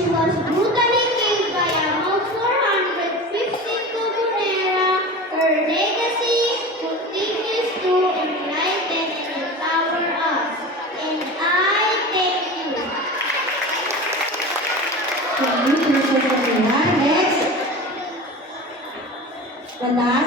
she was brutally killed by about 450 Comunera. Her legacy continues to enlighten and empower us. And I thank you. Thank you, Princess Camila. Next, Nana.